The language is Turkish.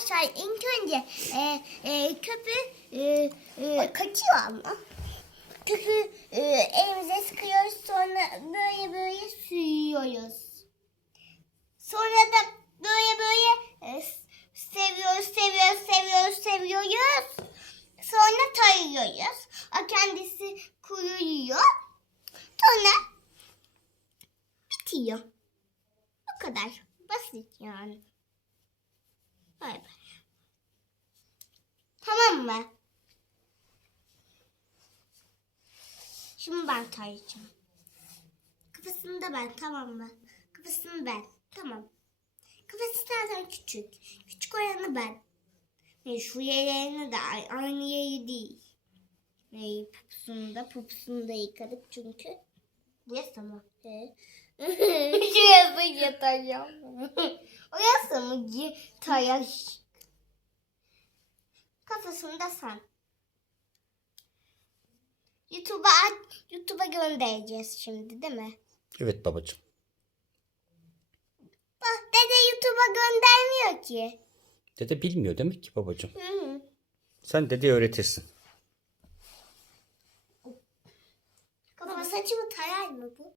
Arkadaşlar ilk önce e, e, köpü e, e, kaçıyor ama. Köpü e, elimize sıkıyoruz sonra böyle böyle sürüyoruz. Sonra da böyle böyle e, seviyoruz, seviyoruz, seviyoruz, seviyoruz. Sonra tayıyoruz. O kendisi kuruluyor. Sonra bitiyor. Bu kadar. Basit yani. Mı? Şimdi ben tarayacağım. Kafasını da ben tamam mı? Kafasını ben. Tamam. Kafası zaten küçük. Küçük olanı ben. Ve şu yerlerini de aynı yeri değil. Ve pupusunu da pupusunu da yıkadık çünkü. Burası mı? He. Şurası yatacağım. Orası mı yatacağım? Kafasını da sen. YouTube'a YouTube'a göndereceğiz şimdi değil mi? Evet babacığım. Bak dede YouTube'a göndermiyor ki. Dede bilmiyor demek ki babacığım. Hı hı. Sen dede öğretirsin. Baba saçımı tarar mı bu?